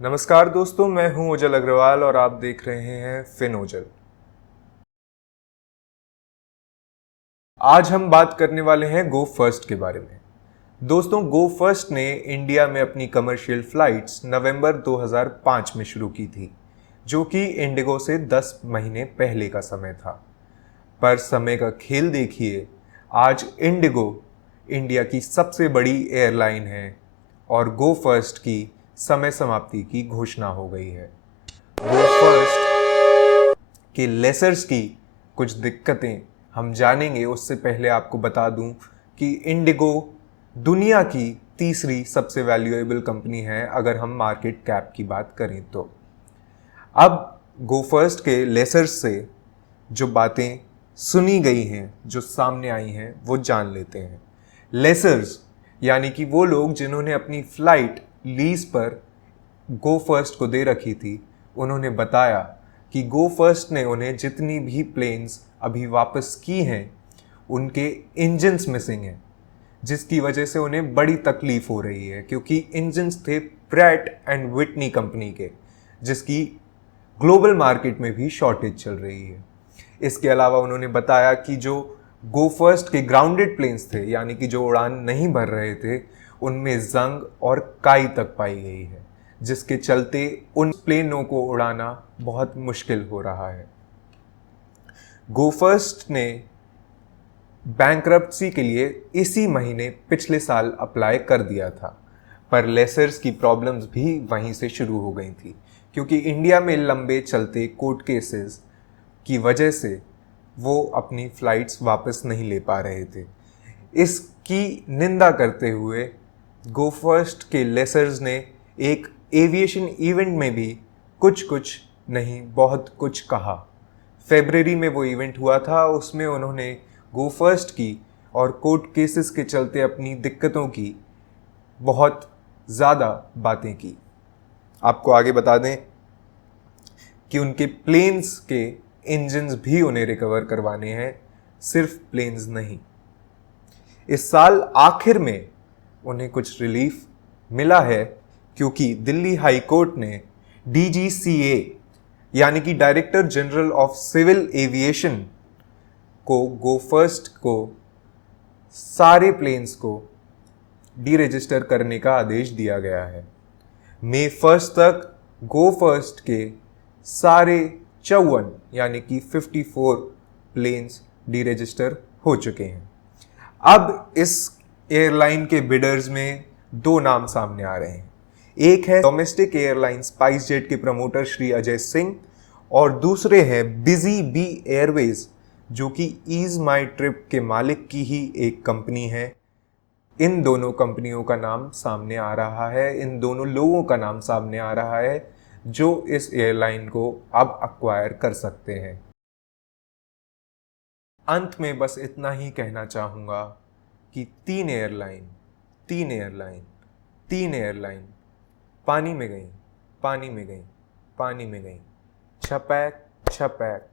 नमस्कार दोस्तों, मैं हूं ओजल अग्रवाल और आप देख रहे हैं फिन ओजल। आज हम बात करने वाले हैं गो फर्स्ट के बारे में। दोस्तों, गो फर्स्ट ने इंडिया में अपनी कमर्शियल फ्लाइट्स नवंबर 2005 में शुरू की थी, जो कि इंडिगो से 10 महीने पहले का समय था। पर समय का खेल देखिए, आज इंडिगो इंडिया की सबसे बड़ी एयरलाइन है और गो फर्स्ट की समय समाप्ति की घोषणा हो गई है। गो फर्स्ट के लेसर्स की कुछ दिक्कतें हम जानेंगे। उससे पहले आपको बता दूं कि इंडिगो दुनिया की तीसरी सबसे वैल्यूएबल कंपनी है अगर हम मार्केट कैप की बात करें तो। अब गो फर्स्ट के लेसर्स से जो बातें सुनी गई हैं, जो सामने आई हैं, वो जान लेते हैं। लेसर्स यानी कि वो लोग जिन्होंने अपनी फ्लाइट लीज पर गो फर्स्ट को दे रखी थी, उन्होंने बताया कि गो फर्स्ट ने उन्हें जितनी भी प्लेन्स अभी वापस की हैं, उनके इंजन्स मिसिंग हैं, जिसकी वजह से उन्हें बड़ी तकलीफ हो रही है, क्योंकि इंजन्स थे प्रैट एंड विटनी कंपनी के, जिसकी ग्लोबल मार्केट में भी शॉर्टेज चल रही है। इसके अलावा उन्होंने बताया कि जो गो फर्स्ट के ग्राउंडेड प्लेन्स थे, यानी कि जो उड़ान नहीं भर रहे थे, उनमें जंग और काई तक पाई गई है, जिसके चलते उन प्लेनों को उड़ाना बहुत मुश्किल हो रहा है। गो फर्स्ट ने बैंक्रप्सी के लिए इसी महीने पिछले साल अप्लाई कर दिया था, पर लेसर्स की प्रॉब्लम्स भी वहीं से शुरू हो गई थी, क्योंकि इंडिया में लंबे चलते कोर्ट केसेस की वजह से वो अपनी फ्लाइट्स वापस नहीं ले पा रहे थे। इसकी निंदा करते हुए गो फर्स्ट के लेसर्स ने एक एविएशन इवेंट में भी कुछ नहीं बहुत कुछ कहा। फरवरी में वो इवेंट हुआ था, उसमें उन्होंने गो फर्स्ट की और कोर्ट केसेस के चलते अपनी दिक्कतों की बहुत ज़्यादा बातें की। आपको आगे बता दें कि उनके प्लेन्स के इंजन्स भी उन्हें रिकवर करवाने हैं, सिर्फ प्लेन्स नहीं। इस साल आखिर में उन्हें कुछ रिलीफ मिला है, क्योंकि दिल्ली हाई कोर्ट ने DGCA यानी कि director general of civil aviation को गो फर्स्ट को सारे प्लेन्स को डीरजिस्टर करने का आदेश दिया गया है। मई 1 तक गो फर्स्ट के सारे 54 यानी कि 54 प्लेन्स डीरजिस्टर हो चुके हैं। अब इस एयरलाइन के बिडर्स में दो नाम सामने आ रहे हैं। एक है डोमेस्टिक एयरलाइन स्पाइस जेट के प्रमोटर श्री अजय सिंह, और दूसरे हैं बिजी बी एयरवेज, जो कि ईज माई ट्रिप के मालिक की ही एक कंपनी है। इन दोनों कंपनियों का नाम सामने आ रहा है, इन दोनों लोगों का नाम सामने आ रहा है जो इस एयरलाइन को अब अक्वायर कर सकते हैं। अंत में बस इतना ही कहना चाहूँगा कि तीन एयरलाइन पानी में गई, पानी में गई, पानी में गई, छपैक छपैक